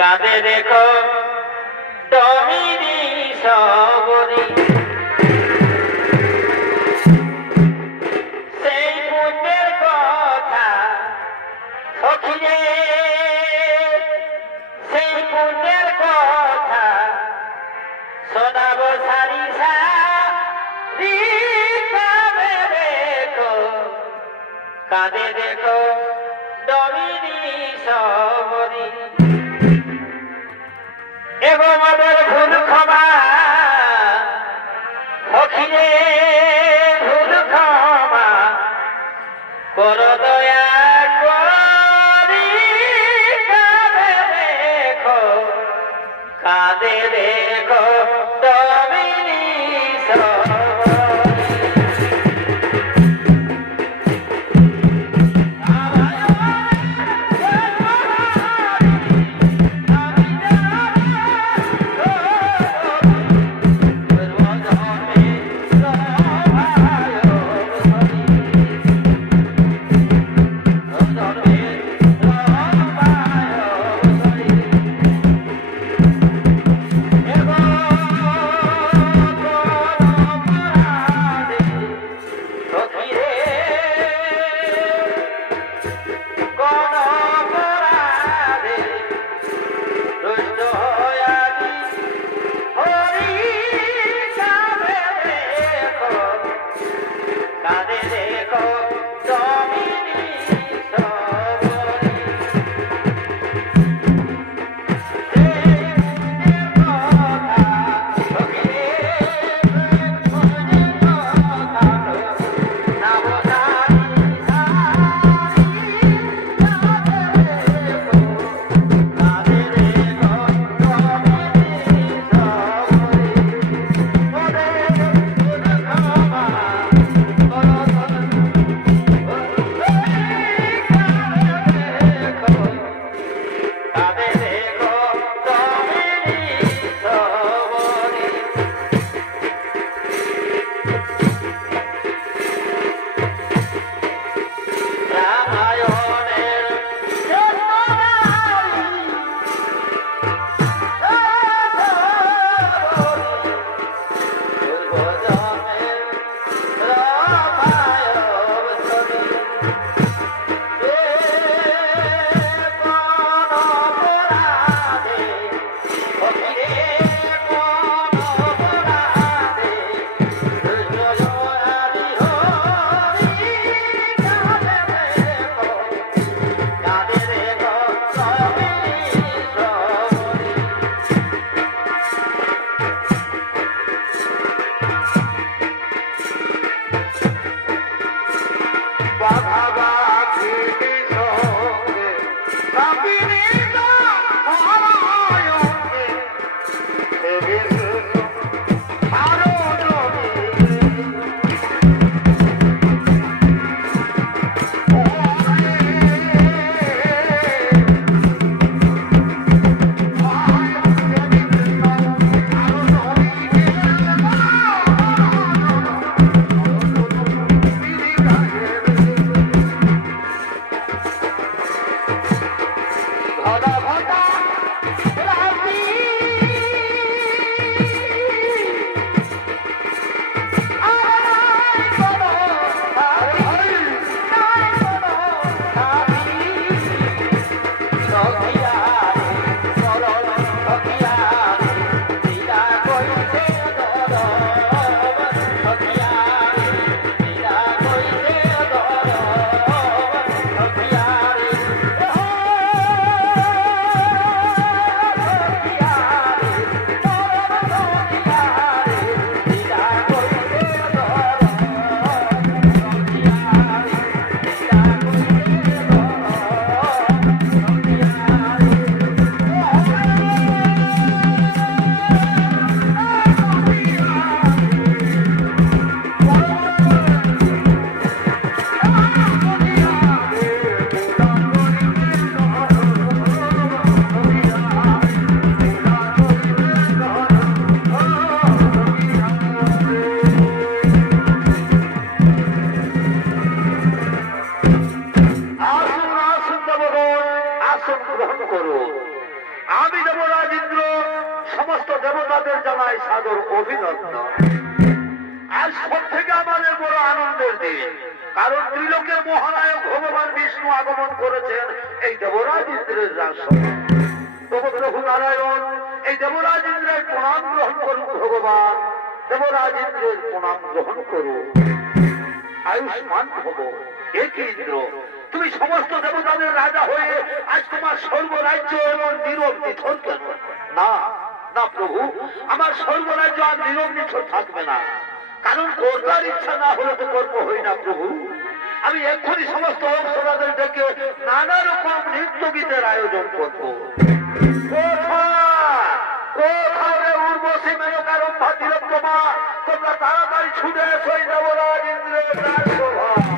কাঁদে দেখো দমিনী সবরী সেই পুণ্যের কথা সখিরে সেই পুণ্যের কথা শোনাবো সারি সারি কাঁদে দেখো দমিনী সবরী এগো মদের ভুল ক্ষমা সখিরে ভুল ক্ষমা কর দয়া করি কাঁদে দেখো দমিনী কারণ ত্রিলোকের মহানায়ক ভগবান বিষ্ণু আগমন করেছেন এই দেবরাজ ইন্দ্রের রাজসভায়। তবু প্রভু নারায়ণ এই দেবরাজ ইন্দ্রের প্রণাম গ্রহণ করুন। ভগবান দেবরাজ ইন্দ্রের প্রণাম গ্রহণ করুন। আয়ুষ্মান ভব। একই ইন্দ্র, তুমি সমস্ত দেবতাদের রাজা হয়ে আজ তোমার স্বর্গরাজ্য এমন নীরব নিথর কেন? না না প্রভু, আমার স্বর্গরাজ্য আর নীরব নিথর থাকবে না। কারণ কর্তার ইচ্ছা না হলে তো কর্ম হই না প্রভু। আমি এক্ষুনি সমস্ত অপ্সরাদের ডেকে নানা রকম নৃত্য গীতের আয়োজন করবো। কোথায় উর্বশী মেনকা রম্ভা তিলোত্তমা, তোমরা তাড়াতাড়ি ছুটে এসো দেবরাজ ইন্দ্রের রাজসভায়।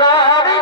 রবি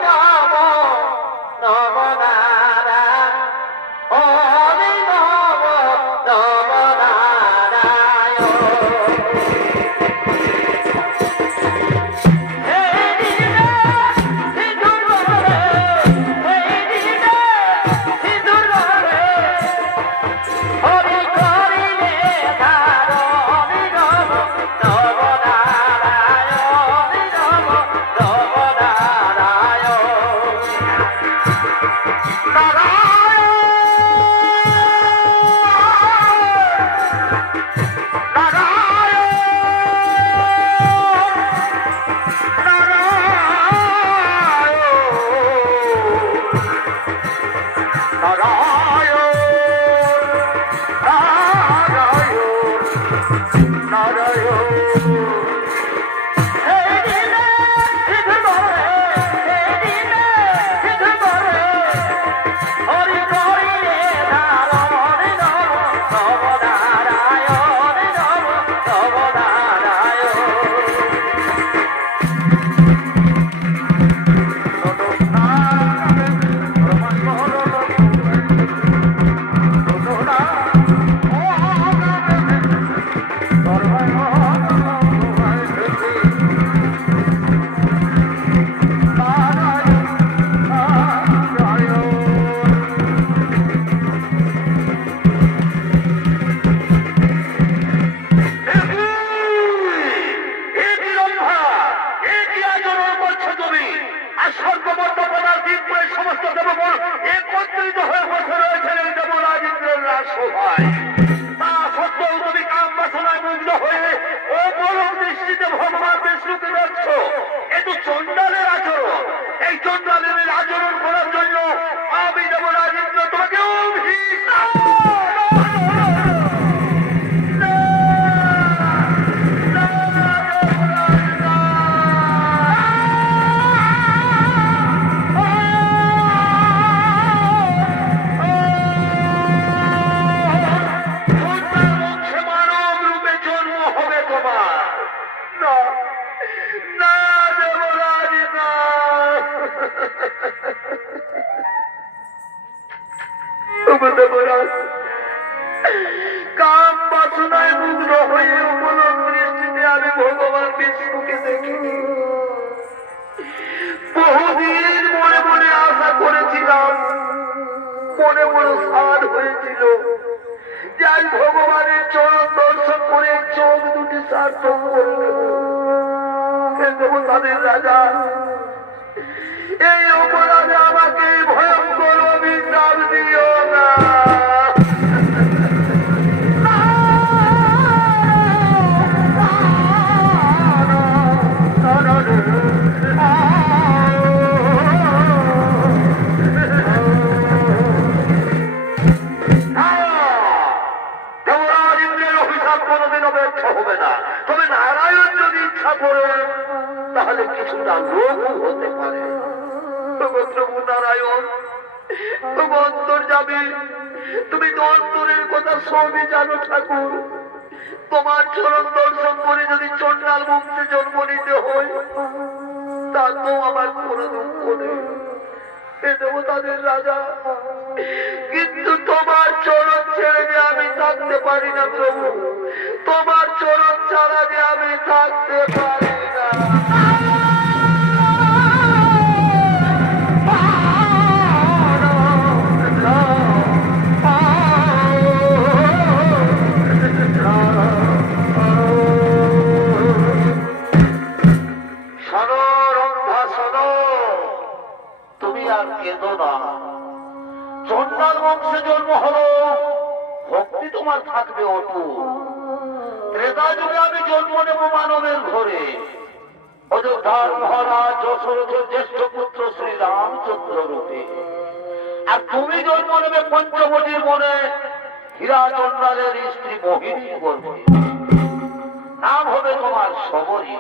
আর স্বর্গবর্তমানার দিব্যের সমস্ত দেবগণ একত্রিত হয়ে বসে রয়েছেন এই দেবরাজ ইন্দ্রের রাজসভায়। তা সত্ত্বেও তুমি কাম বাসনায় মুগ্ধ হয়ে ও পরম দৃষ্টিতে ভগবান বিষ্ণুকে দেখছ। এ তো চণ্ডালের আচরণ। এই চণ্ডালের আচরণ করার জন্য আমি দেবরাজ ইন্দ্র তোমাকে কাম বাসনায় মুগ্ধ হয়ে উপলব্ধ দৃষ্টিতে আমি ভগবান বিষ্ণুকে দেখিনি। বহুদিন মনে মনে আশা করেছিলাম, মনে মনে সার হয়েছিল যাই ভগবানের চরণ দর্শন করে চোখ দুটি সার্থক করবে। তাদের রাজা এই অপরাধে আমাকে ভয়ঙ্কর অভিশাপ দিও না। দেবরাজ ইন্দ্রের অভিশাপ কোনোদিনও ব্যর্থ হবে না। তবে নারায়ণ যদি ইচ্ছা করে তাহলে কিছুটা লোক হতে পারে। প্রভু নারায়ণ, তবু অন্তর যাবে, তুমি তো অন্তরের কথা সবই জানো ঠাকুর। তোমার চরণ দর্শন করে যদি চণ্ডাল বংশে জন্ম নিতে হয় তা তো আমার কোনো দুঃখ নেই। এ দেবতাদের রাজা, কিন্তু তোমার চরণ ছেড়ে যে আমি থাকতে পারি না প্রভু। তোমার চরণ ছাড়া যে আমি থাকতে পারি না। চণ্ডাল বংশে জন্ম হলো, ভক্তি তোমার থাকবে অটুট। ত্রেতা যুগে আমি জন্ম নেব মানবের ঘরে। অযোধ্যার মহারাজ দশরথের জ্যেষ্ঠ পুত্র শ্রী রামচন্দ্র রূপে। আর তুমি জন্ম নেবে পঞ্চবটির মনে হীরা চণ্ডালের স্ত্রী মোহিনীর গর্ভে। নাম হবে তোমার শবরী।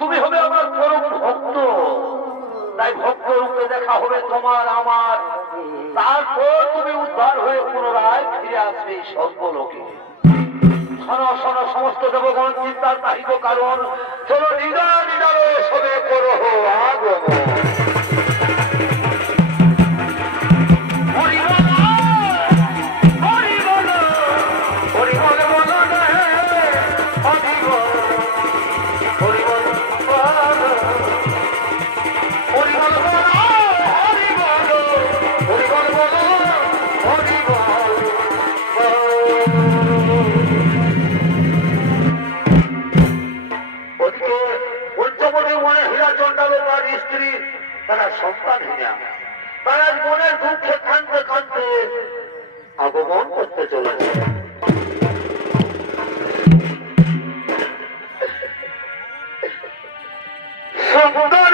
তুমি হবে আমার পরম ভক্ত। তাই ভক্ত রূপে দেখা হবে তোমার আমার। তারপর তুমি উদ্ধার হয়ে পুনরায় ফিরে আসবে এই স্বর্গলোকে। শোনো শোনো সমস্ত দেবগণ, চিন্তার নাহিব কারণ। চলো নিদান নিদানে সবে করো আগমন। তারা সন্তানহীনা, তারা মনের দুঃখে কাঁদতে কাঁদতে আগমন করতে চলেছে। সুন্দর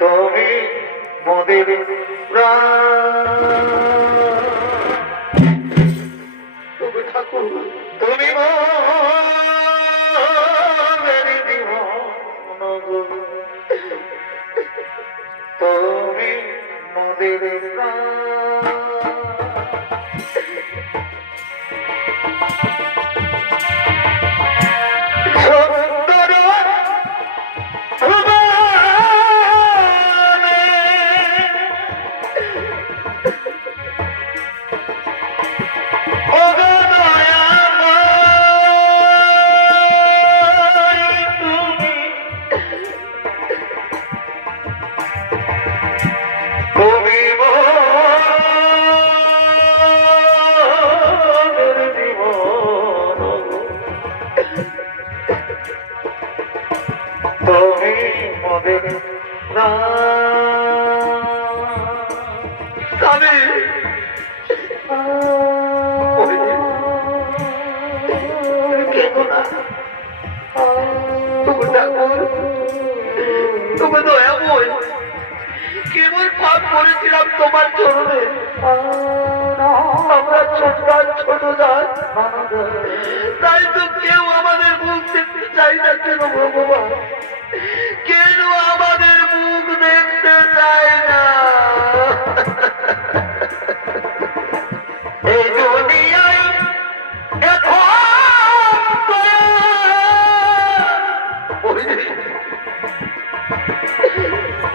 তুমি মোদের ঠাকুর, তুমি তুমি মোদের হবে না। স্বামী কেঁদো না, তুমি ঠাকুর, তুমি তো এমন কেবল পাপ করেছিলাম তোমার চরণে। আমরা ছোট জাত, তাই তো কেউ আমাদের মুখ দেখতে চাই না কেন ভগবান? কেন আমাদের মুখ দেখতে চায় না? এই দুনিয়ায় এখন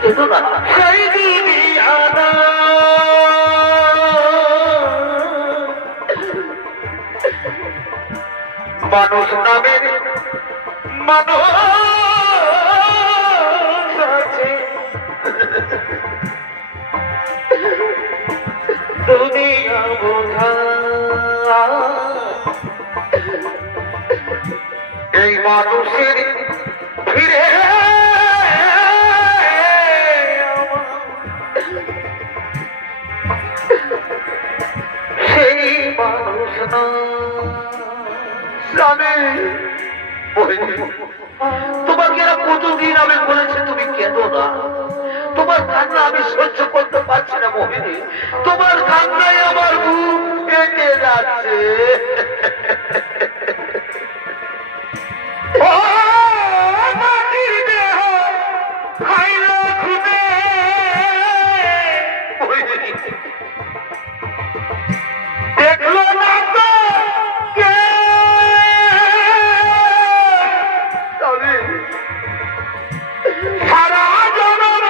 কেন না? সেই দুনিয়ানা মানুষ নামের মানুষ আছে, দুনিয়া বোঝা এই মানুষের ফিরে সেই মানুষ না। স্বামী, তোমাকে এরা কতদিন আমি বলেছি তুমি কেঁদো না। তোমার কান্না আমি সহ্য করতে পারছি না মোহিনী। তোমার কান্নায় আমার বুক ফেটে যাচ্ছে। ও মাটির দেহ খাইল খুদে, মোহিনী, দেখলো না তো কে, স্বামী, সারা জনম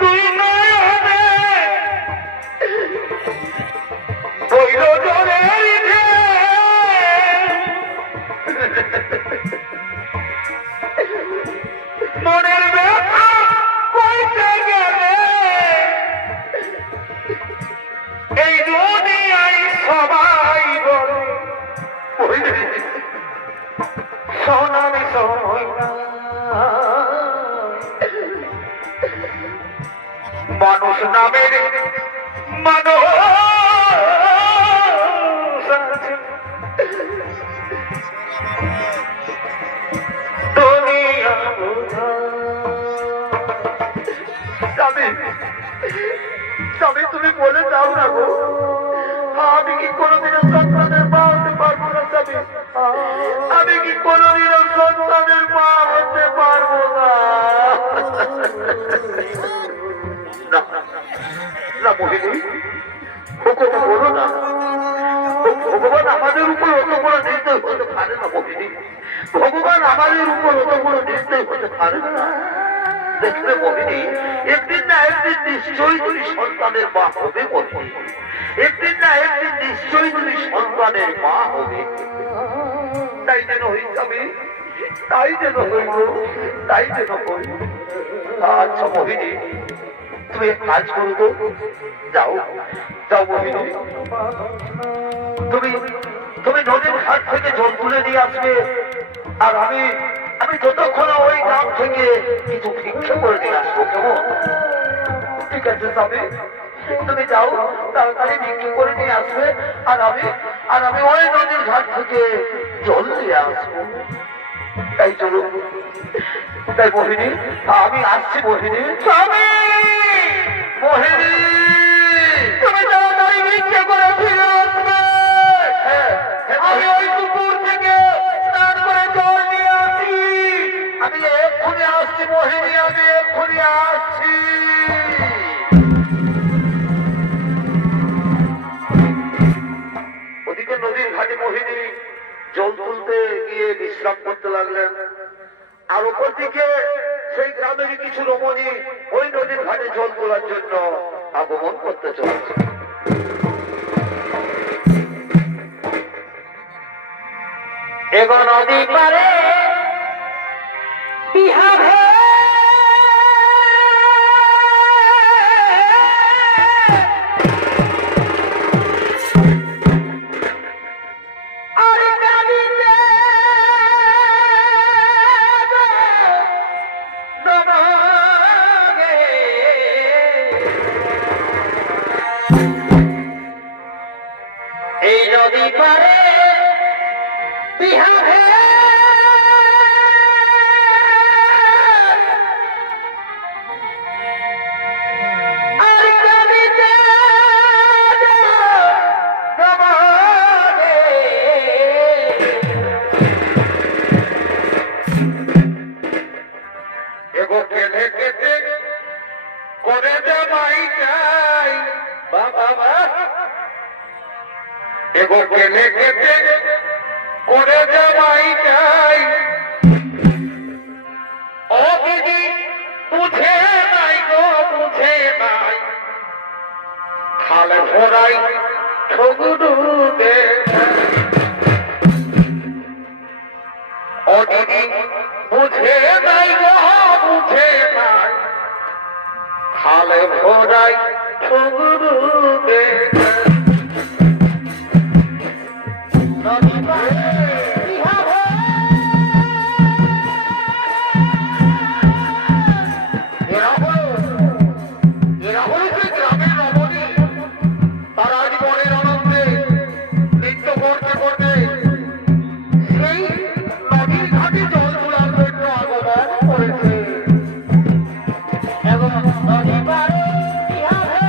তুই নয়নে বইল জলের মনের ব্যথা কইতে গেলে এই দুনিয়ায় সবাই বলে মোহিনী, সোনার সোনা। মানুষ নামের মানুষ আছে, দুনিয়া বোঝা। স্বামী, স্বামী, তুমি বলে দাও না গো, আমি কি কোনোদিনও সন্তানের মা হতে পারবো না? স্বামী, আমি কি কোনোদিনও সন্তানের মা হতে পারবো না? না, না মোহিনী, ও কথা বলো না। ভগবান আমাদের উপর অত বড় নির্দয় হতে পারে না মোহিনী। ভগবান আমাদের উপর অত বড় নির্দয় হতে পারে না। দেখবে মোহিনী, একদিন না একদিন নিশ্চয়ই তুমি সন্তানের মা হবে মোহিনী। একদিন না একদিন নিশ্চয়ই তুমি সন্তানের মা হবে। তাই যেন হই স্বামী, তাই যেন হইব, তাই যেন হই। আচ্ছা মোহিনী, তুমি এক কাজ করো তো, যাও যাও মোহিনী, তুমি তুমি নদীর ঘাট থেকে জল তুলে নিয়ে আসবে, আর আমি আমি যতক্ষণ ওই গ্রাম থেকে কিছু ভিক্ষে করে নিয়ে আসবো, কেমন? ঠিক আছে স্বামী, তুমি যাও, তাড়াতাড়ি ভিক্ষে করে নিয়ে আসবে, আর আমি ওই নদীর ঘাট থেকে জল নিয়ে আসবো। তাই চলো, তাই মোহিনী, আমি আসছি মোহিনী। স্বামী, মোহিনী, তুমি তাড়াতাড়ি ভিক্ষে করে ফিরে আসবে। আমি ওই পুকুর থেকে স্নান করে জল নিয়ে আসি। আমি এক্ষুনি আসছি মোহিনী, আমি এক্ষুনি আসছি। ওদিকে নদীর ঘাটে মোহিনী জল তুলতে গিয়ে বিশ্রাম করতে লাগলেন, আর ওপর দিকে সেই গ্রামেরই কিছু রমণী ওই নদীর ঘাটে জল তোলার জন্য আগমন করতে চলেছে। এগো নদী পারে বিহারে আর কাঁদিতে নদী পারে বিহারে আর কবিতে জবানে এগো কেটে কেটে করে জামাই যাই বাবা এগো কেটে কেটে করে জামাই যাই ও দিদি বুঝে নাই গো বুঝে নাই খালে ভরাই ঠগুরু দে ও দিদি বুঝে নাই গো বুঝে নাই খালে ভরাই ঠগুরু দে নদী পারে বিহারে এরা হলো সেই গ্রামের রমণী। তারা আজ মনের আনন্দে নৃত্য করতে করতে সেই নদীর ঘাটে জল তোলার জন্য আগমন করেছে এবং নদী পারে বিহারে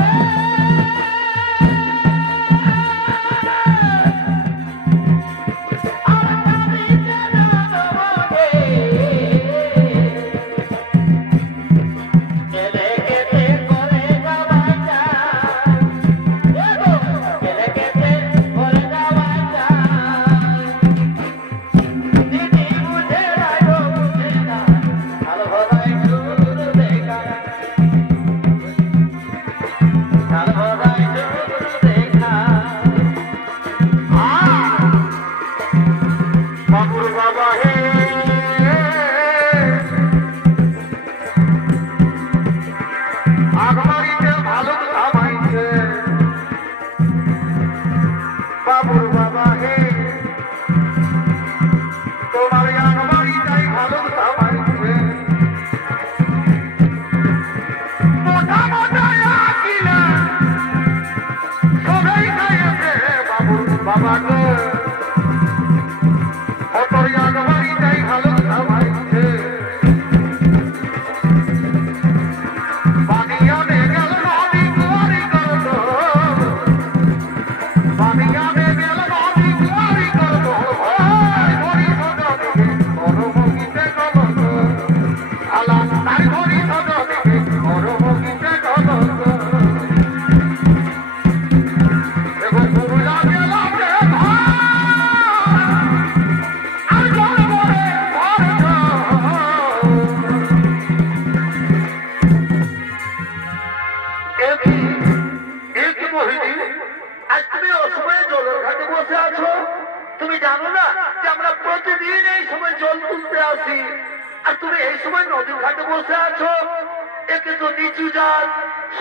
বাবা হে আগমারিতে ভালো খাবাইছে বাবুর বাবা হে তোমার আগমারিটাই ভালো খাবাইছে মোটা মোটা আকিলা সবাই খাইছে বাবুর বাবা গো অতর আগমারিটাই ভালো খাবাইছে বানিয়ানে গেল নদী কুয়ারি করতো বানিয়ানে গেল নদী কুয়ারি করতো ভাই ভরি সজা দিকে করমগিতে কলতো আলা তার ভরি সজা দিকে করমগিতে কলতো এগো পুরুলা গেল রে ভাই আর জল করে ভরতো একই মোহিনী আজ তুমি অসময়ে জলের ঘাটে বসে আছো তুমি জানো না যে আমরা প্রতিদিন এই সময় জল তুলতে আসি আর তুমি এই সময় নদীর ঘাটে বসে আছো একে তো নিচু জাত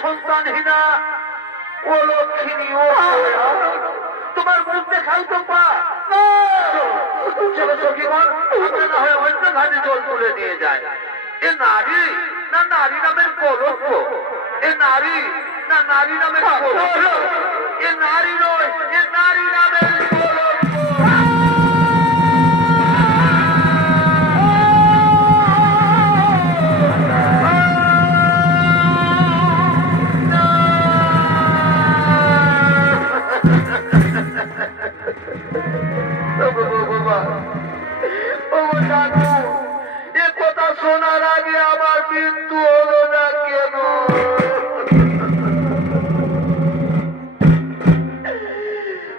সন্তানহীনা ও লক্ষ্মী ও তোমার মুখ দেখাও তো পা চলো সখীগণ আমরা না হয় অন্য ঘাটে জল তুলে নিয়ে যায় এ নারী না নারী নামের কলঙ্ক এ নারী না নারী নামের কলঙ্ক এ নারী নয় এ নারী নামের এ কথা শোনার আগে আমার মৃত্যু হলো না কেন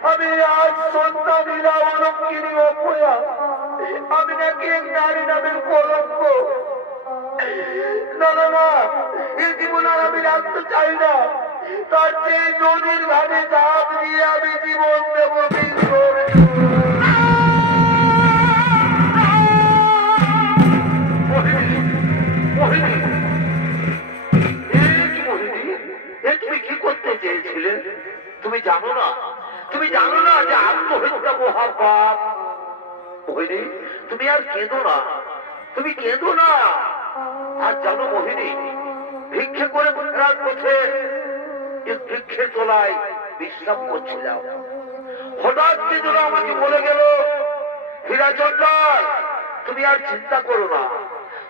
আমি আজ সন্তানীরা অলক্ষিনী অপয়া আমি নাকি এক নারী নামের কলঙ্ক না না না এই জীবন আর আমি রাখতে চাই না তার চেয়ে নদীর ঘাটে ঝাঁপ দিয়ে আমি জীবন দেব বিসর্জন। মোহিনী এ তুমি কি করতে চেয়েছিলে তুমি জানো না যে আত্মহত্যা মহাপাপ মোহিনী তুমি আর কেঁদো না তুমি কেঁদো না আর জানো মোহিনী ভিক্ষে করে রাত বসে ভিক্ষে তোলায় বিশ্রাম করছিলাম হঠাৎ যেন আমাকে বলে গেল, হীরা চন্দ্র তুমি আর চিন্তা করো না,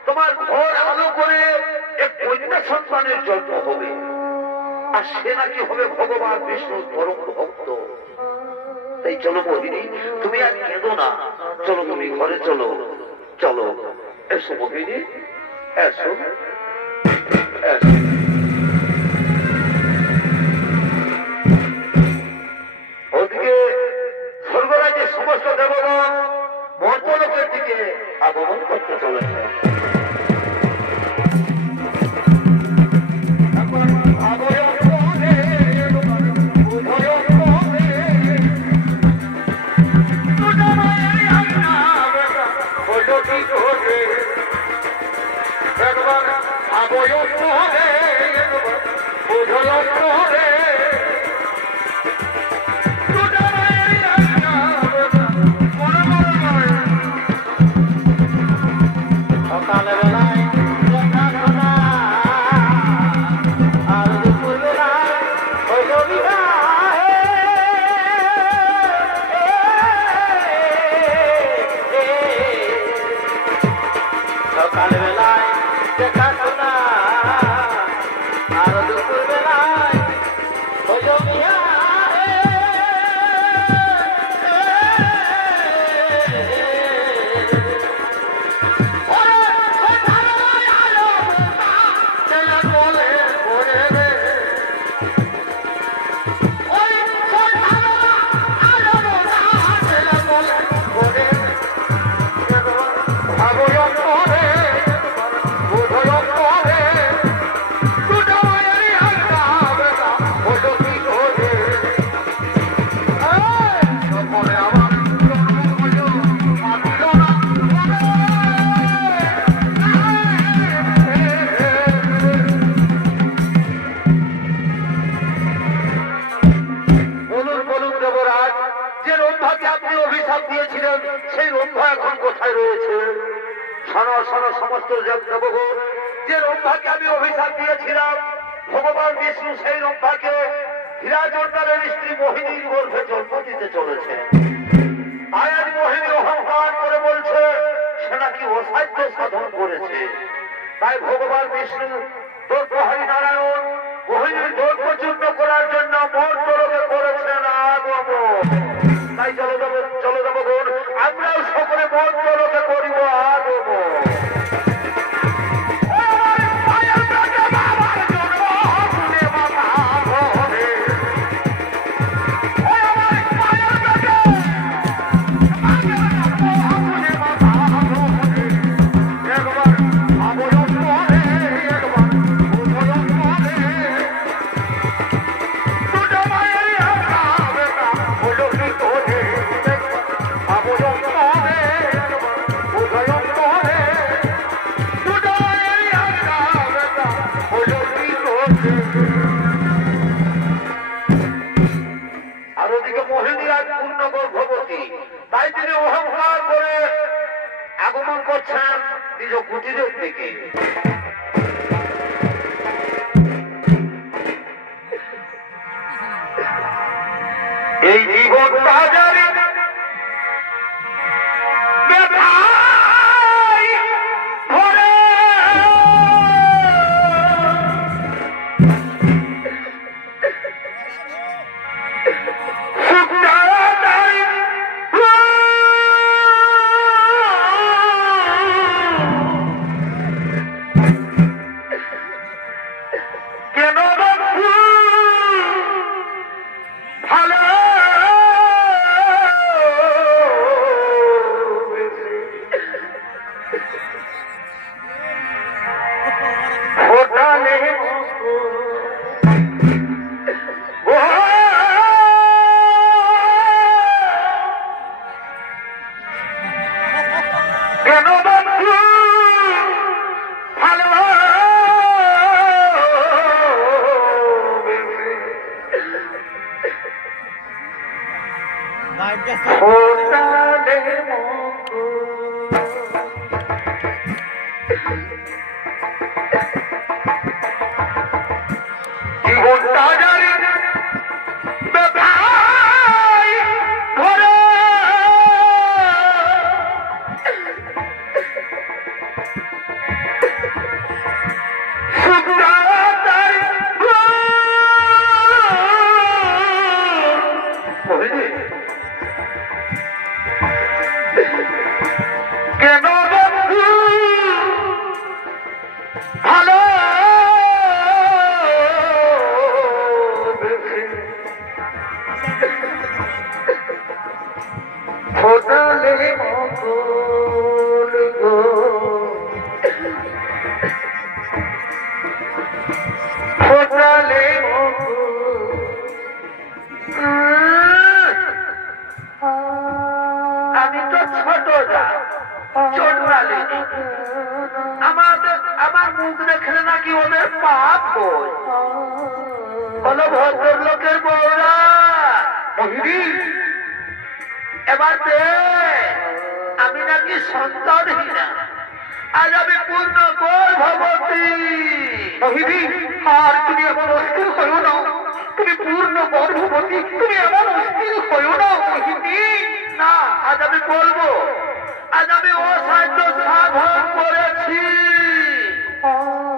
তোমার ঘর আলো করে এক কন্যা সন্তানের জন্ম হবে, আর সে নাকি হবে ভগবান বিষ্ণুর পরম ভক্ত। তাই চলো মোহিনী, তুমি আর কেঁদো না, চলো তুমি ঘরে চলো। চলো, এসো মোহিনী, এসো এসো। ওদিকে স্বর্গরাজ্যের সমস্ত দেবগণ মর্তলোকের দিকে আগমন করতে চলেছে। সেই রম্ভা এখন কোথায় রয়েছে? শোনো শোনো সমস্ত দেবগণ, যে রম্ভাকে আমি অভিশাপ দিয়েছিলাম, ভগবান বিষ্ণু সেই রম্ভাকে হীরাচন্দ্রের স্ত্রী মোহিনীর গর্ভে জন্ম দিতে চলেছে। আজ মোহিনী অহংকার করে বলছে সে নাকি অসাধ্য সাধন করেছে। তাই ভগবান বিষ্ণু দর্পহারী নারায়ণ মোহিনীর দর্প চূর্ণ করার জন্য মর্তলোকে করেছেন আগমন। তাই চলো দেবগণ, আমরাও সকলে মর্তলোকে করিব আগমন। আর ওদিকে মোহিনী আজ পূর্ণ গর্ভবতী, তাই তিনি অহংকার করে আগমন করছেন নিজ কুটিরের দিকে। এই জীবন বাজারে ফোটালে মকুল গো ফোটালে আমি তো ছোট যা চোটালে আমার মুখ দেখলে নাকি ওদের পাপ হয় বলো ভদ্রলোকের বউরা এবার আমি নাকি সন্তানহীনা আজ আমি পূর্ণ গর্ভবতী আর তুমি এমন অস্থির হয়েও না তুমি পূর্ণ গর্ভবতী তুমি এমন অস্থির হয়েও না মোহিনী না আজ আমি বলবো আজ আমি অসাধ্য সাধন করেছি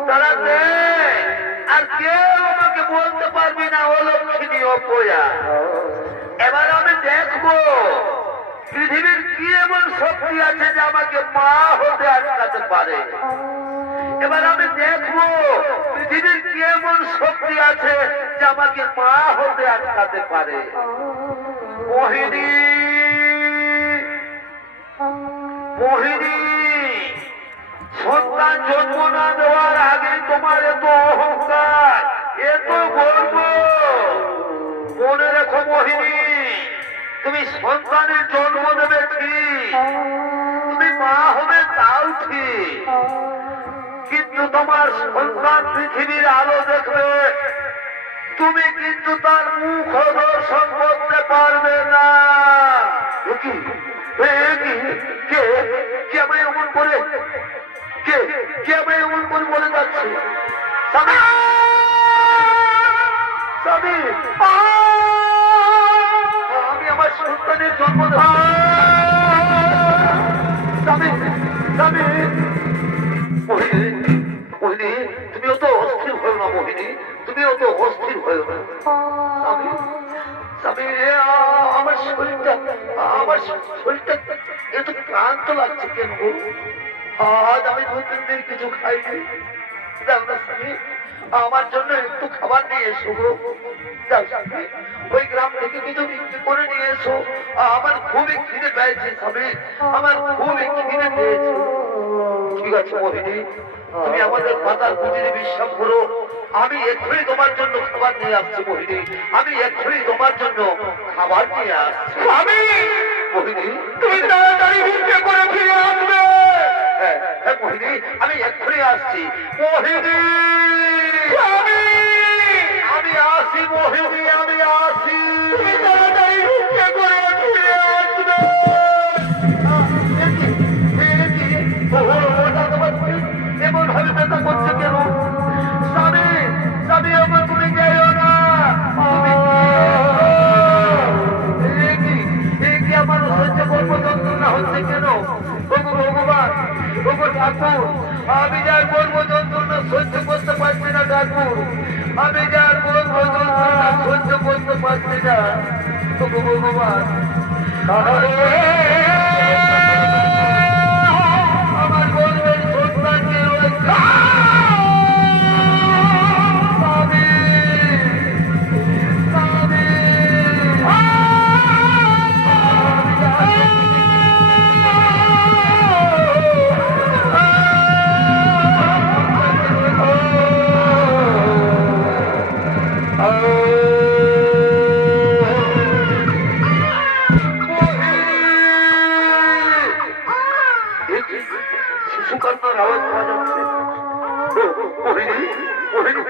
তারা আর কেউ আমাকে বলতে পারবি না ও লক্ষ্মী অপয়া এবার আমি দেখবো পৃথিবীর কি এমন শক্তি আছে যে আমাকে মা হতে আটকাতে পারে এবার আমি দেখবো পৃথিবীর কি এমন শক্তি আছে যে আমাকে মা হতে আটকাতে পারে মোহিনী মোহিনী সন্তান জন্ম না দেওয়ার আগে তোমার এত অহংকার এত গর্ব মনে রেখো মোহিনী তুমি সন্তানের জন্ম দেবে ঠিক তুমি মা হবে তাও ঠিক কিন্তু তোমার সন্তান পৃথিবীর আলো দেখবে তুমি কিন্তু তার মুখ দর্শন করতে পারবে না কে আমায় এমন করে কে আমায় এমন করে বলে যাচ্ছে স্বামী স্বামী আমি আমার সন্তানের জন্ম মোহিনী তুমি অত অস্থির হয়েও না মোহিনী তুমি অত অস্থির হয়েও না আমার শরীরটা এত ক্লান্ত লাগছে কেন আজ আমি 2-3 দিন কিছু খাইনি আমার জন্য একটু খাবার নিয়ে এসো ওই গ্রাম থেকে কিছু বিক্রি করে নিয়ে এসো আমার খুবই খিদে পেয়েছে স্বামী আমার খুবই খিদে পেয়েছে ঠিক আছে মোহিনী তুমি আমাদের পাতার কুটিরে বিশ্রাম করো আমি এক্ষুনি তোমার জন্য খাবার নিয়ে আসছি মোহিনী আমি এক্ষুনি তোমার জন্য খাবার নিয়ে আসছি স্বামী মোহিনী তুমি তাড়াতাড়ি ভিক্ষে করে ফিরে আসবে হ্যাঁ মোহিনী আমি এক্ষুনি আসছি মোহিনী আমি আসি মোহিনী আমি আসি তুমি তাড়াতাড়ি ভিক্ষে করে ফিরে আসবে এমন ভাবে ব্যথা করছে কেন স্বামী স্বামী আমার তুমি গেও না আমার সহ্য কর্ম যন্ত্রণা হচ্ছে কেন ভগবান ঠাকুর আমি যার কর্ম যন্ত্রণা সহ্য করতে পারছি না ঠাকুর আমি যার কর্ম যন্ত্রণা সহ্য করতে পারছি না ভগবান আমার গর্বের সন্তানকে রয়েছে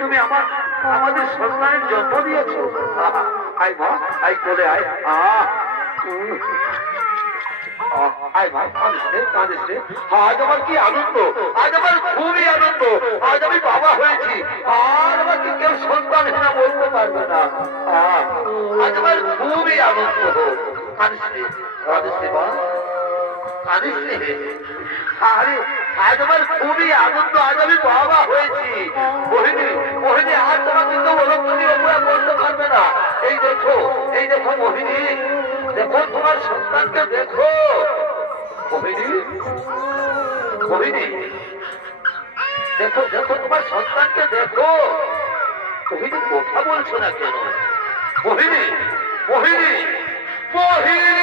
তুমি আমাদের সন্তানের জন্ম দিয়েছ আয় মা আয় করে আয় আয় মা কাঁদিস রে আজ আমার কি আনন্দ আজ আমার খুবই আনন্দ আজ আমি বাবা হয়েছি আর আমাকে কেউ সন্তান না বলতে পারবে না আজ আমার খুবই আনন্দ কাঁদিস রে মা কাঁদিস রে আরে আজ আমার খুবই আনন্দ আজ আমি বাবা হয়েছি মোহিনী আর তোমাকে তো অলক্ষণী অপয়া করতে পারবে না এই দেখো মোহিনী দেখো তোমার সন্তানকে দেখো মোহিনী দেখো দেখো তোমার সন্তানকে দেখো। মোহিনী কথা বলছো না কেন? মোহিনী মোহিনী মোহিনী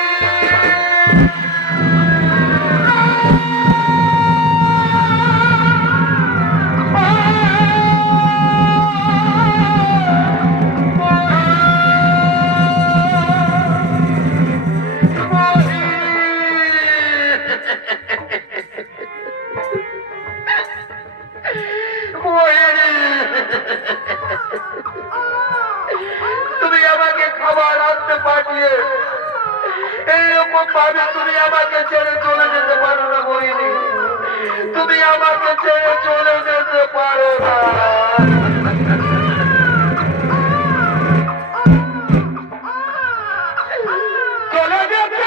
তুমি আমাকে খাবার আনতে পাঠিয়ে এইরকম ভাবে তুমি আমাকে ছেড়ে চলে যেতে পারো না মোহিনী। তুমি আমাকে ছেড়ে চলে যেতে পারো না। চলে যেতে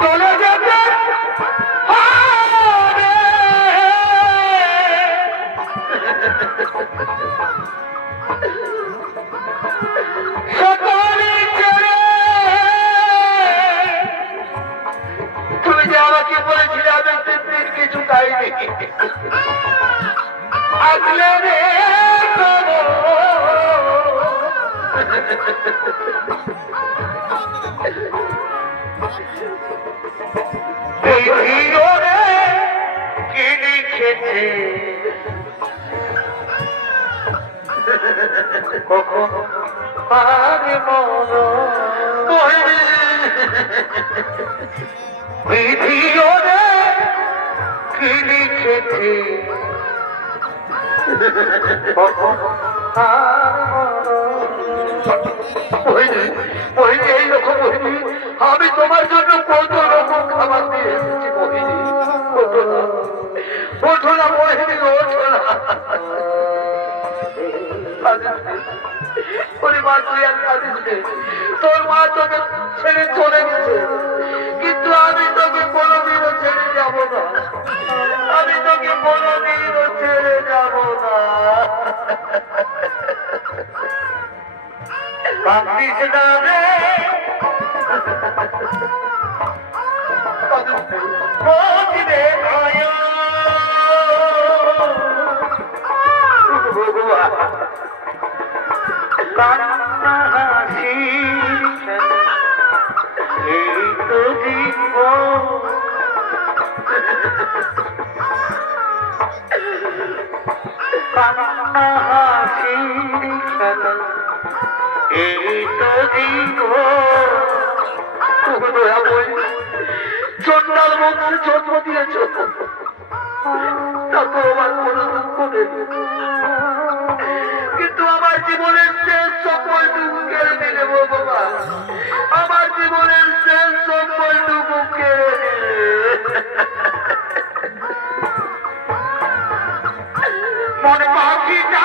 চলে যেতে তুমি যে আমাকে বলেছিলে আমি 3 দিন কিছু খাইনি, আসলে রে এই হিরোরে কি লিখেছে কখন পারে মন ভিডিওরে কি লিখেছে কখন পারে মোহিনী এইরকম মোহিনী আমি তোমার জন্য কত রকম খাবার দিয়ে এসেছি মোহিনী। ওঠো না ওঠো না মোহিনী ওঠো না। মা তুই আর কাঁদিস নে, তোর মা তোকে ছেড়ে চলে গেছে কিন্তু আমি তোকে কোনোদিনও ছেড়ে যাব না, আমি তোকে কোনোদিনও ছেড়ে যাব না। কাঁদিস না রে রে ভাই ভগবান কান্না হাসি এই তো জীবন কান্না হাসি খেলা এই তো জীবন। চন্ডাল বংশে জন্ম দিয়েছ তা তো আমার কোনো দুঃখ নেই, কিন্তু আমার জীবনের শেষ সম্বলটুকু কেড়ে দিলে ভগবান, আমার জীবনের শেষ সম্বলটুকু কেড়ে দিলে। মনে পাখিটা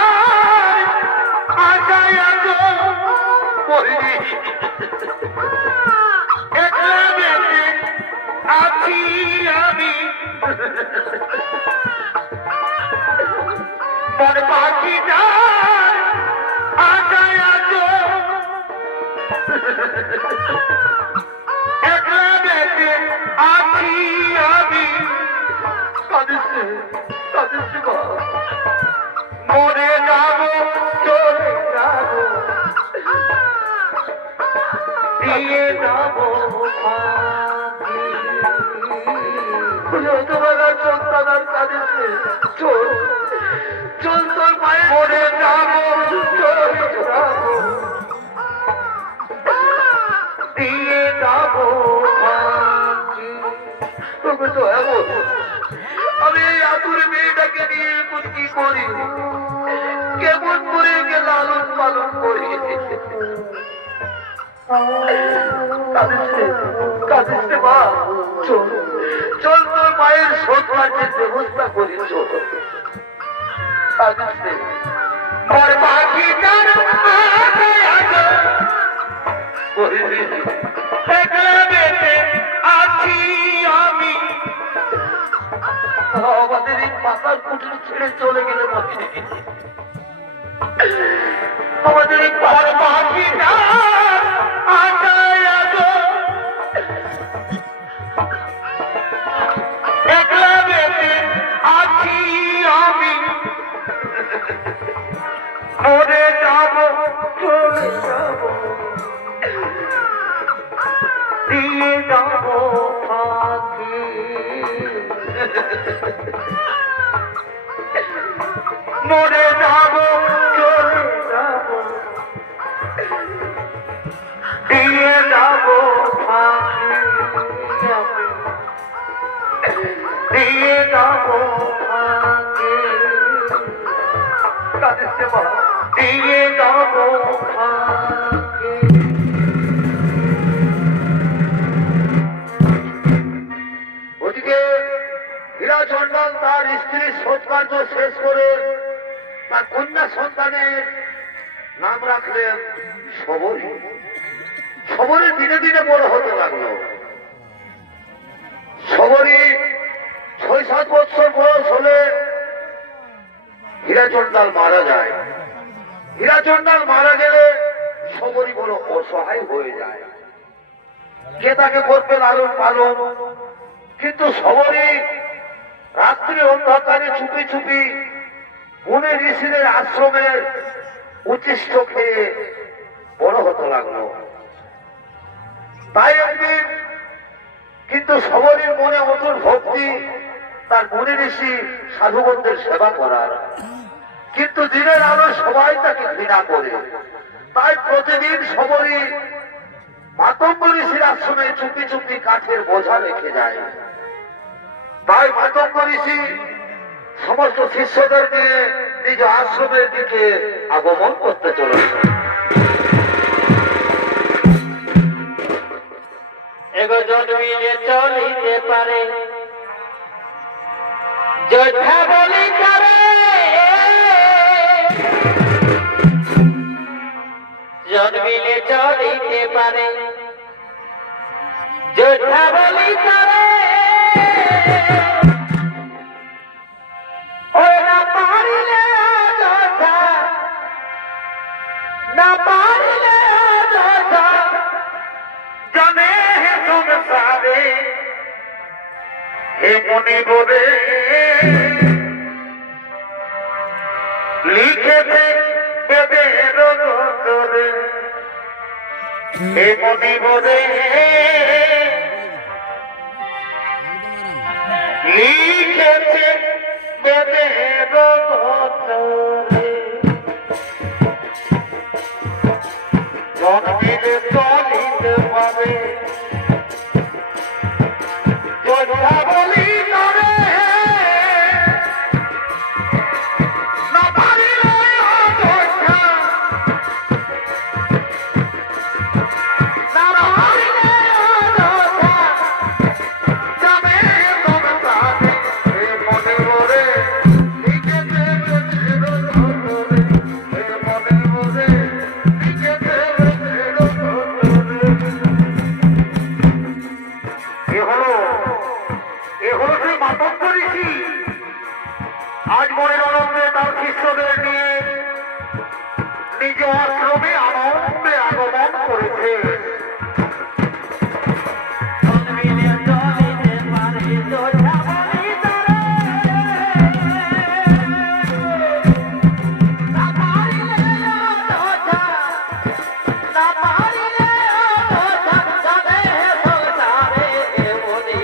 আশায় আছো মোহিনী, একলা বেঁচে আছি আমি। মনে পাখিটা আশায় আছো একলা বেঁচে আছি আমি। কাঁদিস কাঁদিস মরে যাব চলে যাব দিয়ে যাব তোমার সন্তান আর কাঁদিছে। চল চল তোর মায়ের মনে যাবো, দিয়ে যাবো আমি এই আতুর মেয়েটাকে নিয়ে এখন কি করি, কেমন করে কে লালন পালন করি। কাঁদিসে মা, চল চল তোর মায়ের সন্তানের ব্যবস্থা করি। চল কাঁদিসে মোর পাখিটার আছি আমি, আমাদের এই পাতার কুটির ছেড়ে চলে গেলে আমাদের এই পাখিটা একলা বেঁচে আছি আমি, মরে যাব চলে যাব, দিয়ে যাব পাখি, মরে যাব চলে যাব, দিয়ে যাব পাখি, দিয়ে যাব পাখি, কাঁদিসে মা, দিয়ে যাব পাখি। ওদিকে হীরাচন্দ্র তার স্ত্রীর সৎকার্য শেষ করে তার কন্যা সন্তানের নাম রাখলেন শবরী। শবরী দিনে দিনে বড় হতে লাগলো। শবরী ৬-৭ বছর বয়স হলে হীরাচন্দ্র মারা যায়। হীরাচন্দ্র মারা গেলে শবরী বড় অসহায় হয়ে যায়। কে তাকে করবে লালন পালন? কিন্তু শবরী রাত্রি অন্ধকারে চুপি চুপি মুনি ঋষিদের আশ্রমের উচ্ছিষ্ট খেয়ে বড় হতে লাগলো। তাই একদিন কিন্তু শবরীর মনে অতুল ভক্তি, তার মুনি ঋষি সাধুগণদের সেবা করার। কিন্তু দিনের আলো সবাই তাকে ঘৃণা করে। তাই প্রতিদিন শবরী মাতঙ্গ ঋষির আশ্রমে চুপি চুপি কাঠের বোঝা রেখে যায়। তাই মাতঙ্গ ঋষি সমস্ত শিষ্যদের নিয়ে নিজ আশ্রমের দিকে আগমন করতে চলেছে। এগো জন্মিলে চলিতে পারে, যোদ্ধা বলি করে, জন্মিলে চলিতে পারে, যোদ্ধা বলি করে, ওই না পারিলে যোদ্ধা, না পারিলে যোদ্ধা, জানে হে সংসারে হে মনি বলে লিখেছে বেদের গতরে, হে মনি বলে লিখেছে বেদের গতরে, জন্মিলে চলিতে পারে, যোদ্ধা বলি করে, না পারিলে যোদ্ধা, না পারিলে যোদ্ধা, জানে সংসারে হে মনে বলে লিখেছে বেদের গতরে, হে মনে বলে লিখেছে বেদের গতরে। এ হলো সেই মাতঙ্গ ঋষি। আজ মনের আনন্দে তার শিষ্যদের নিয়ে নিজ আশ্রমে আনন্দে আগমন করেছে। জন্মিলে চলিতে পারে, যোদ্ধা বলি করে, না পারিলে যোদ্ধা, না পারিলে যোদ্ধা, জানে সংসারে হে মনি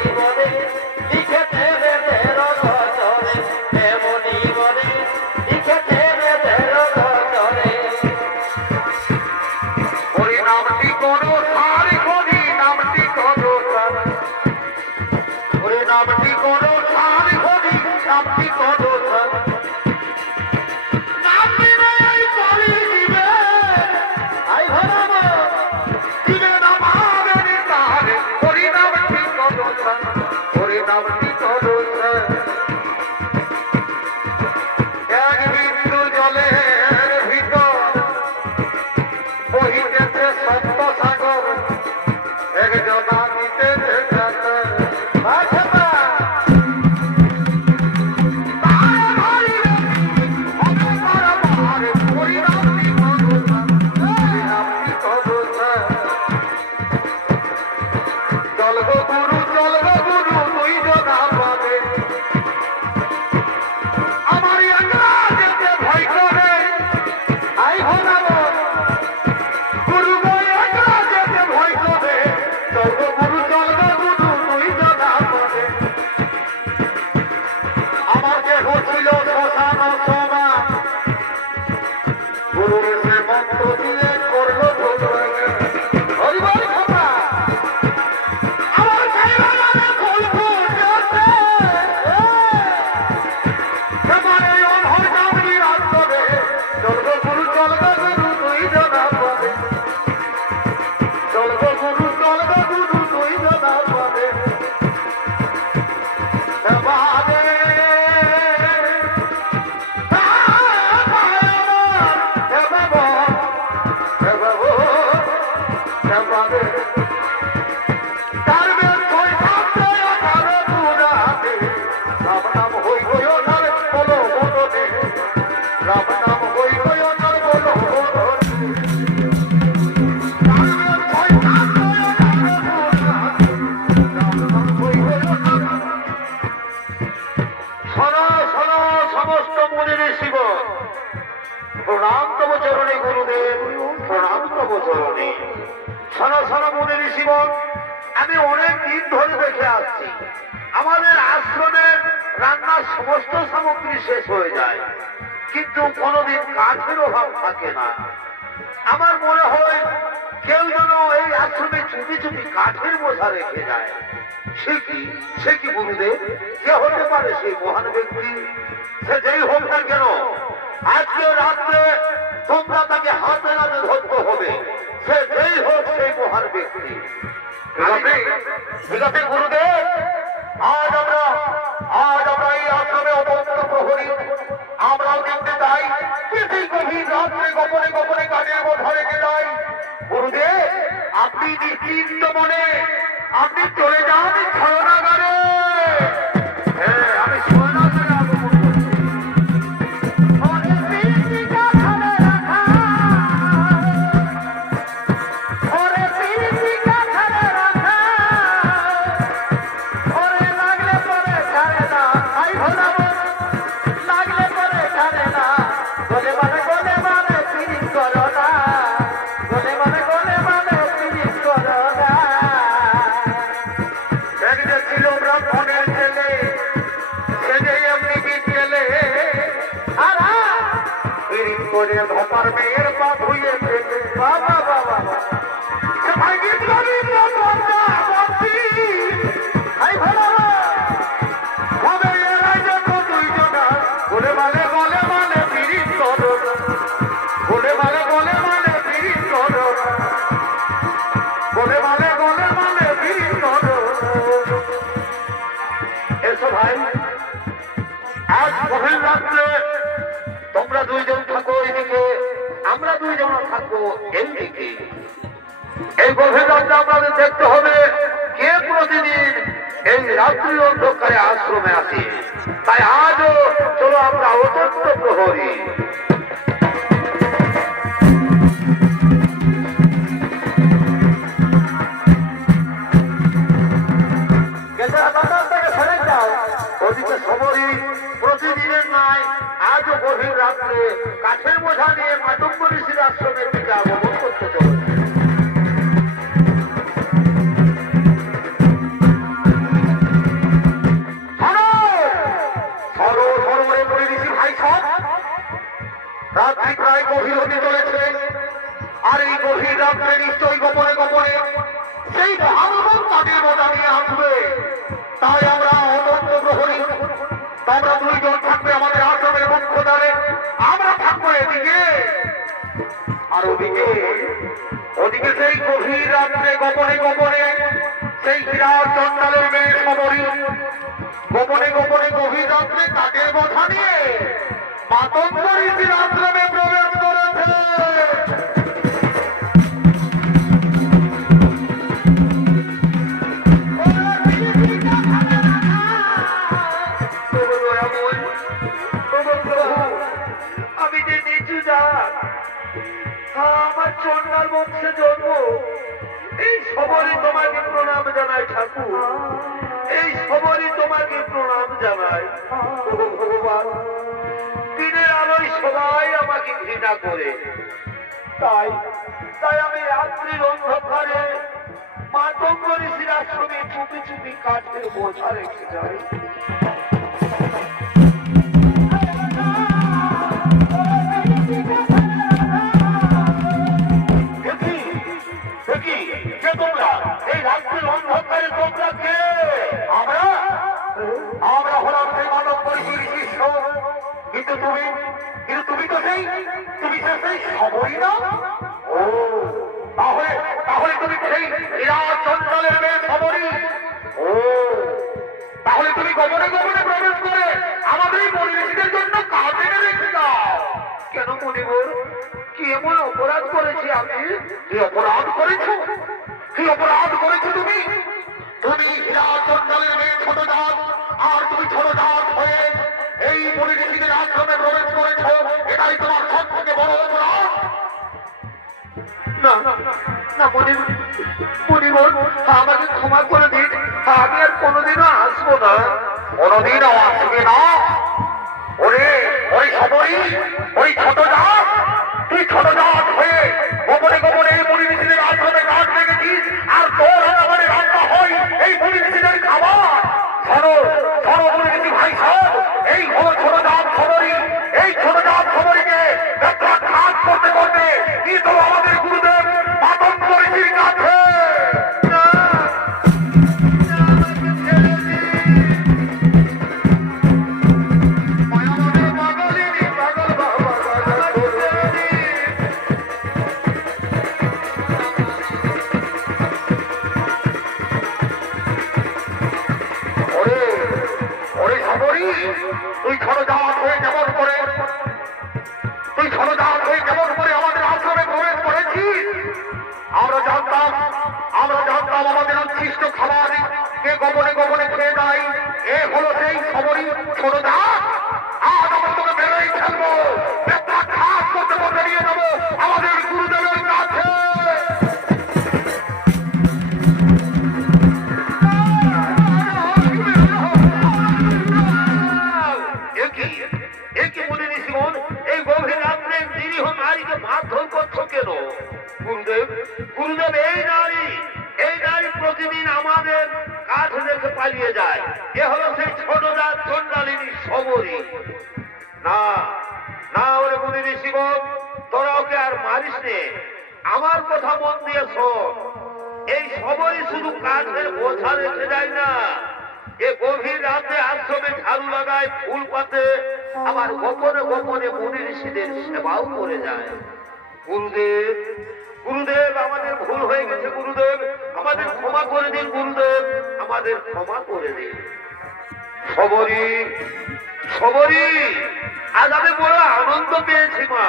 নামটি কদোষণ নাম দিবে এই বলি দিবে আই ভরাব দিবে না মারে তারে হরি নামটি কদোষণ হরি নামটি কদোষণ এক বিন্দু জলের ভিতর বহিতেছে সপ্ত সাগর একজনা দিতেছে সাগর প্রণাম তব চরণে গুরুদেব প্রণাম তব চরণে শোনো শোনো মুনি ঋষিগণ আমি অনেক দিন ধরে দেখে আসছি আমাদের আশ্রমের রান্নার সমস্ত সামগ্রী শেষ হয়ে যায় কিন্তু কোনোদিন কাঠের অভাব থাকে না আমার মনে হয় কেউ যেন এই আশ্রমে চুপি চুপি কাঠের বোঝা রেখে যায় সে কি গুরুদেব কে হতে পারে সেই মহান ব্যক্তি সে যেই হোক না কেন আজকে রাত্রে তোমরা তাকে হাতে নাতে ধরতে হবে সে যেই হোক সেই মহান ব্যক্তি ঠিক আছে গুরুদেব আজ আমরা এই আশ্রমে অবস্থ প্রহরী আমরাও দেখতে চাই সেই গভীর রাত্রে গোপনে গোপনে কাঠের বোঝা রেখে যাই গুরুদেব আপনি নিশ্চিন্ত মনে আপনি চলে যান শয়নাগারে হ্যাঁ আমি শয়নাগারে আগমন করছি ভাপার মেয়ের পা ধুয়ে বাবা বাবা এসো ভাই আজ গভীর রাত্রে তোমরা দুইজন থাকো এইদিকে আমরা দুইজন থাকবো এইদিকে এই গভীর রাত্রে আমাদের দেখতে হবে কে প্রতিদিন এই রাত্রি অন্ধকারে আশ্রমে আসে তাই আজও চলো আমরা অত্যন্ত প্রহরী ওদিকে সবরই প্রতিদিনের নয় আজও গভীর রাত্রে কাঠের বোঝা নিয়ে মাতঙ্গ ঋষির আশ্রমের দিকে আগমন করতে চলেছে রাত্রি প্রায় গভীর হতে চলেছে আর এই গভীর রাত্রে নিশ্চয়ই গোপনে গোপনে সেই মহানবন কাঠের বোঝা নিয়ে আসবে তাই আমরা অনন্ত প্রহরী তোমরা দুইজন থাকবে আমাদের আশ্রমের মুখ্য দ্বারে, আমরা থাকবো এদিকে। আর ওদিকে ওদিকে সেই গভীর রাত্রে গোপনে গোপনে সেই বিরাট চন্ডালের মেয়ে সমরী গোপনে গোপনে গভীর রাত্রে কাকের কথা নিয়ে মাতঙ্গ ঋষির আশ্রমে প্রবেশ করেছে। আমি যে নিচু জাত, আমার চন্ডাল বংশে জন্ম, এই সবরই তোমাকে প্রণাম জানাই ঠাকুর, এই সবরই তোমাকে প্রণাম জানাই। ওগো ভগবান, দিনের আলোয় সবাই আমাকে ঘৃণা করে, তাই তাই আমি রাত্রির অন্ধকারে মাতঙ্গ ঋষির আশ্রমে চুপি চুপি কাঠের বোঝা রেখে যাই। আমরা হলাম সেই মানব পরিচয় শিষ্য, কিন্তু তুমি তো তুমি সেই সমরী না? ও তাহলে তাহলে তুমি সেই বিরাট চন্ডালের মেয়ে সমরী। ও তাহলে তুমি গোপনে গোপনে প্রবেশ করে আমাদের পরিবেশীদের জন্য কাজ এনে রেখে দাও। কেন মনিবর, কি এমন অপরাধ করেছি আমি? কি অপরাধ করেছো? কি অপরাধ করেছো তুমি? তুমি হীরা চন্ডালের মেয়ে ছোট জাত, আর তুমি ছোট জাত হয়ে এই পরিবেশীদের আশ্রমে প্রবেশ করেছো, এটাই তোমার সব থেকে বড় অপরাধ। না না মনিবর, আমাকে ক্ষমা করে দিন, আমি আর কোনোদিনও আসবো না। কোনোদিনও আসবে না? ওরে ওই সমরী, ওই ছোট জাত, তুই ছোট জাত হয়ে গোপনে গোপনে এই পরিবেশীদের আশ্রমে কাজ রেখেছিস, আর তোর আমাদের রান্না হয় এই পরিবেশীদের খাবার। শোনো শোনো পরিবেশী ভাই সব, এই হলো ছোট জাত সমরী। এই ছোট জাত সমরীকে কাজ করতে করতে নিয়ে চলো আমাদের গুরুদেব মাতঙ্গ ঋষির কাছে। তুই ছোট জাত হয়ে যেমন করে আমাদের আশ্রমে প্রবেশ করেছিস, আমরা জানতাম আমাদের উচ্ছিষ্ট খাবার কে গোপনে গোপনে খেয়ে দেয়। এ হলো সেই সমরী ছোট জাত। আজ আমরা তোকে বেরোই খেলবো, খাস করতে করতে নিয়ে যাবো আমাদের গুরুদেবের কাছে। এই গভীর রাত্রে নিরীহ নারীকে মারধর করছো কেন? গুরুদেব গুরুদেব, এই নারী প্রতিদিন আমাদের কাঠ রেখে পালিয়ে যায়। এ হলো সেই ছোট জাত চন্ডালিনী সমরী। না না ওরে মুনি ঋষিগণ, তোরা ওকে আর মারিস নে, আমার কথা মন দিয়ে শোন। এই সমরী শুধু কাঠের বোঝা রেখে যায় না, এ গভীর রাতে আশ্রমে ঝাড়ু লাগায়, ফুল পাতে, আবার গোপনে গোপনে মুনি ঋষিদের সেবাও করে যায়। গুরুদেব গুরুদেব, আমাদের ভুল হয়ে গেছে গুরুদেব, আমাদের ক্ষমা করে দিন গুরুদেব, আমাদের ক্ষমা করে দিন। সমরী সমরী, আজ আমি বড় আনন্দ পেয়েছি মা,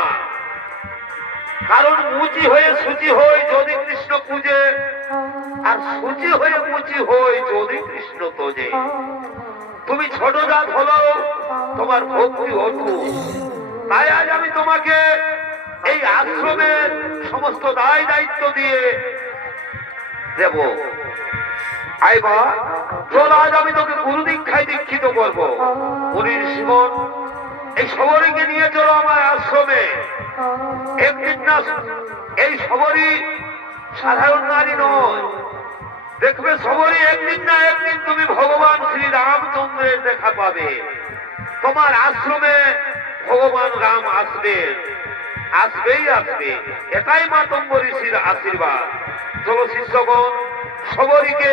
কারণ মুচি হয়ে সুচি হই যদি কৃষ্ণ পূজে, আর সুচি হয়ে মুচি হই যদি কৃষ্ণ তোজে। তুমি ছোট জাত হলেও তোমার ভক্তি অটুট, তাই আজ আমি তোমাকে এই আশ্রমের সমস্ত দায় দায়িত্ব দিয়ে দেব। আইবা চল, আজ আমি তোকে গুরু দীক্ষায় দীক্ষিত করবো। মুনি ঋষিগণ, এই সমরীকে নিয়ে চলো আমার আশ্রমে। একদিন না, এই সমরী সাধারণ নারী নয়, দেখবে সমরী একদিন না একদিন তুমি ভগবান শ্রী রামচন্দ্রের দেখা পাবে। তোমার আশ্রমে ভগবান রাম আসবেন, আসবেই আসবে, এটাই মাতঙ্গ ঋষির আশীর্বাদ। চলো শিষ্যগণ, সমরীকে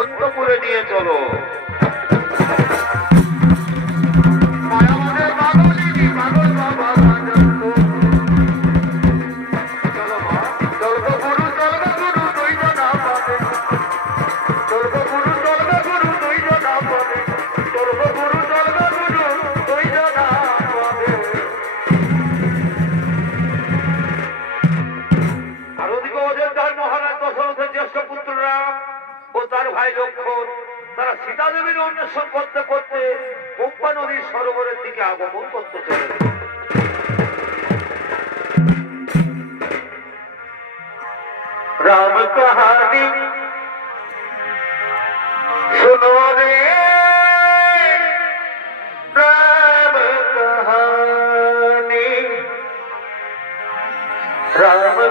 অন্তঃপুরে নিয়ে চলো। সরোবরের দিকে আগমন করতে চলেছে। राम कहानी सुनो रे राम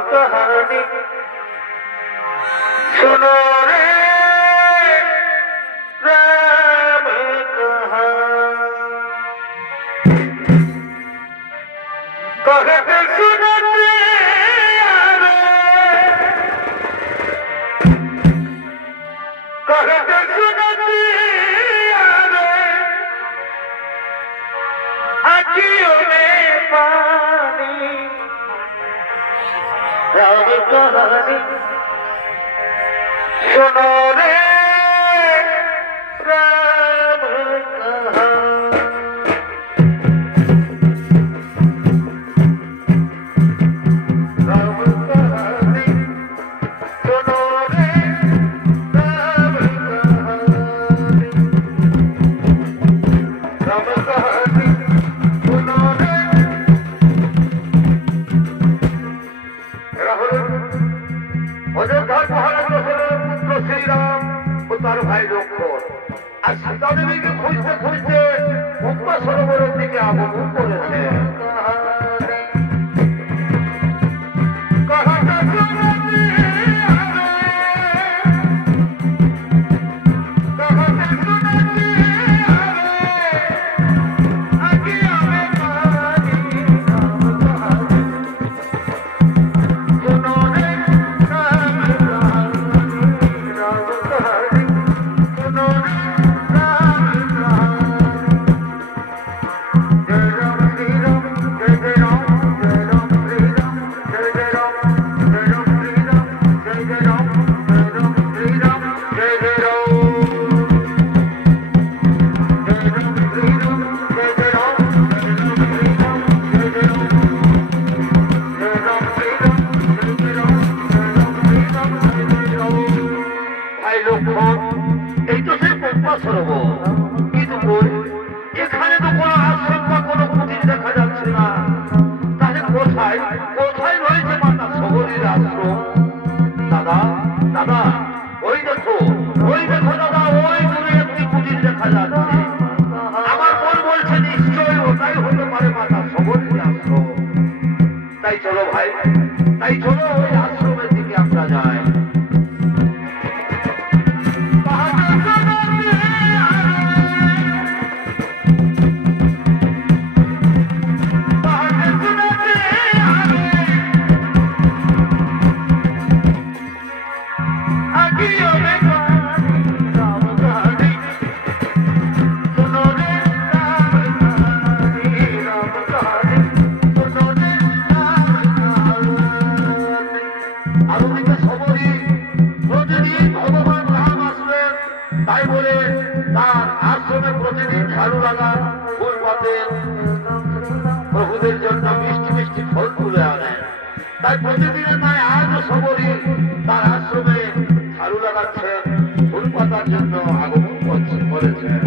कहानी सुनो रे राम कहानी कहते सुनते कहते सुनते आँखियों में पानी राम कहानी सुनो रे राम कहानी राम कहानी सुनो रे राम कहानी सुनो रे অযোধ্যার মহারাজ দশরথের পুত্র শ্রীরাম ও তার ভাই লক্ষ্মণ আর সীতা দেবীকে খুঁজতে খুঁজতে পদ্মা সরোবরের দিকে আগমন করেছে। এই তো সেই পদ্মা সরোবর, কিন্তু কই এখানে তো কোনো আশ্রম বা কোনো কুটির দেখা যাচ্ছে না। তাহলে কোথায় কোথায় রয়েছে মাতা সবরীর আশ্রম? দাদা দাদা ওই দেখো দাদা, ওই দূরে একটি কুটির দেখা যাচ্ছে। আমার মন বলছে নিশ্চয়ই ওটাই হতে পারে মাতা সবরীর আশ্রম। তাই চলো ভাই, তাই চলো ওই আশ্রমের দিকে আমরা যাই। তাই বলে তার আশ্রমে প্রতিদিন ঝাড়ু লাগান, ফুল পাতেন, প্রভুদের জন্য মিষ্টি মিষ্টি ফল তুলে আনেন। তাই প্রতিদিনের নয় আজও সবরই তার আশ্রমে ঝাড়ু লাগাচ্ছেন, ফুল পাতার জন্য আগমন করেছেন।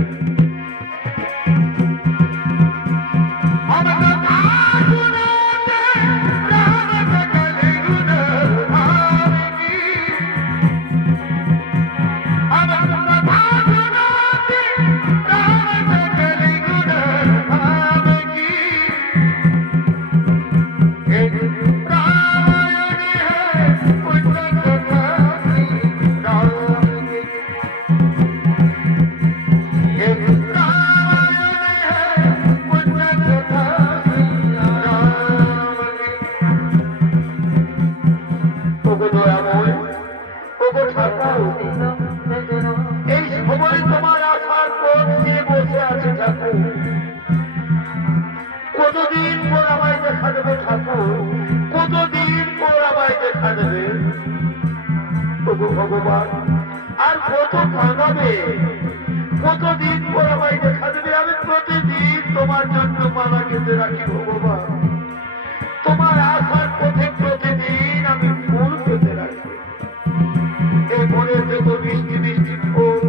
এই খবরে তোমার আসার পর দিয়ে বসে আছে ঠাকুর। কতদিন পর আমায় দেখা দেবে ঠাকুর, কতদিন পর আমায় দেখা দেবে তবু ভগবান, আর কত কাঁদাবে, কতদিন পর আমায় দেখা দেবে। আমি প্রতিদিন তোমার জন্য মালা খেতে রাখি ভগবান, তোমার আসার পথে প্রতিদিন আমি ফুল পেতে রাখি। এই মনের যত মিষ্টি মিষ্টি ফুল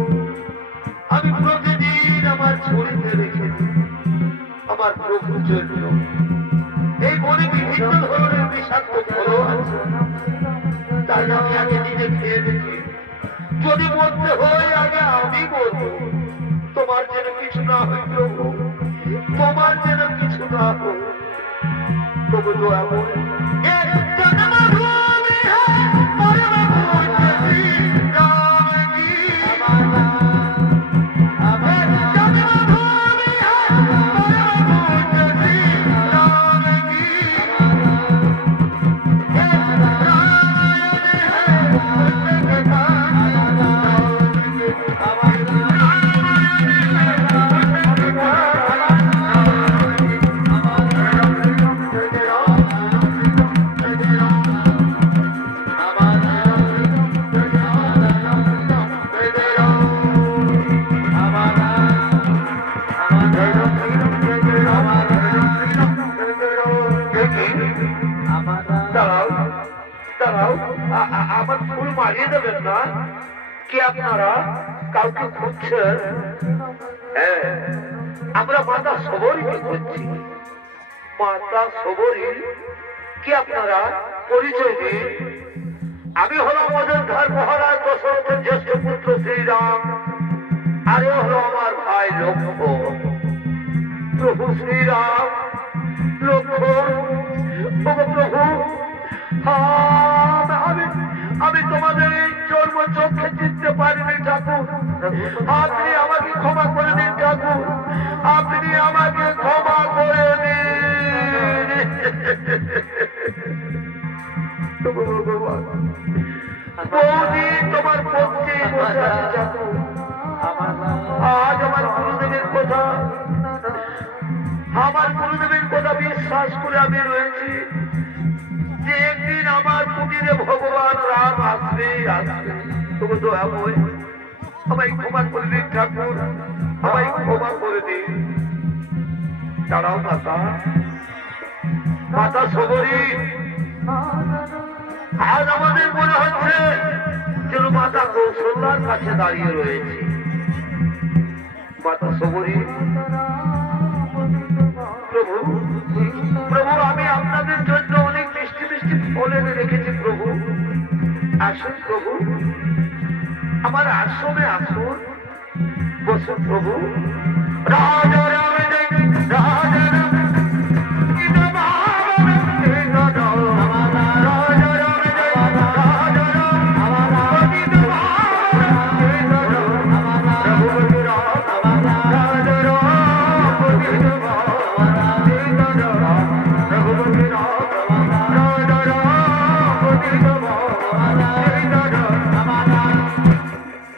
আমি প্রতিদিন আমার ঝুড়িতে রেখেছি। আমার প্রভুর জন্য। এই বনে বিভিন্ন ধরনের বিষাক্ত ফল আছে, তাই আমি আগে নিজে খেয়ে দেখি, যদি মরতে হয় আগে আমি মরবো। তোমার যেন কিছু না হয় প্রভু, তোমার যেন কিছু না হয় প্রভু। দয়া করে আমার ফুল মারিয়ে দেবেন না কি আপনারা? কাউকে খুঁজছেন? হ্যাঁ, আমরা মাতা সবরীকে খুঁজছি। মাতা সবরী কি আপনারা? পরিচয় দিন। আমি হলো আমাদের ধর মহারাজ দশরথের জ্যেষ্ঠ পুত্র শ্রীরাম, আর এ হলো আমার ভাই লক্ষ্মণ। প্রভু শ্রীরাম, লক্ষ্মণ, প্রভু আমি তোমাদের এই চর্ম চোখে চিনতে পারিনি ঠাকুর, আপনি আমাকে ক্ষমা করে দিন ঠাকুর, আপনি আমাকে ক্ষমা করে দিন। বৌদি তোমার পক্ষে বসে আছে ঠাকুর। আজ আমার গুরুদেবের কথা, আমার গুরুদেবের কথা বিশ্বাস করে আমি রয়েছি যে একদিন আমার কুটিরে ভগবান রাম আসবে আসবে। তবু দয়া করে আমায় ক্ষমা করে দিন ঠাকুর, আমায় ক্ষমা করে দিন। দাঁড়াও মাতা, মাতা সবরী, আজ আমাদের মনে হচ্ছে যেন মাতা কৌশল্যার কাছে দাঁড়িয়ে রয়েছে। মাতা সবরী, প্রভু প্রভু আমি আপনাদের জন্য অনেক মিষ্টি মিষ্টি ফল এনে রেখেছি প্রভু। আসুন প্রভু, আমার আশ্রমে আসুন, বসুন প্রভু। রাজা রাম জয় রাজা রাম,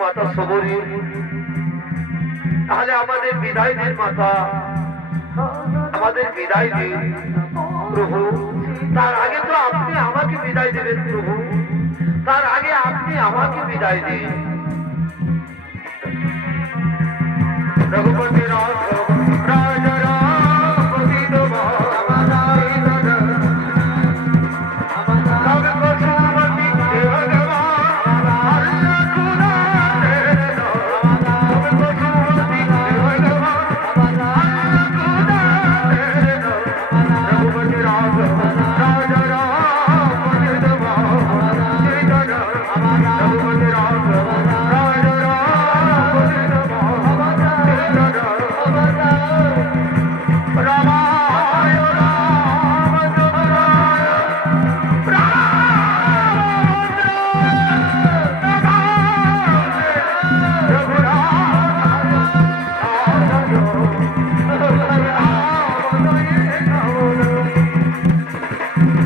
মাতা সবরী, তাহলে আমাদের বিদায় দিন মাতা, আমাদের বিদায় দিন প্রভু। তার আগে তো আপনি আমাকে বিদায় দেবেন প্রভু, তার আগে আপনি আমাকে বিদায় দিন। রঘুপতি রাজা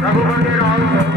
Raghupathi Raghupathi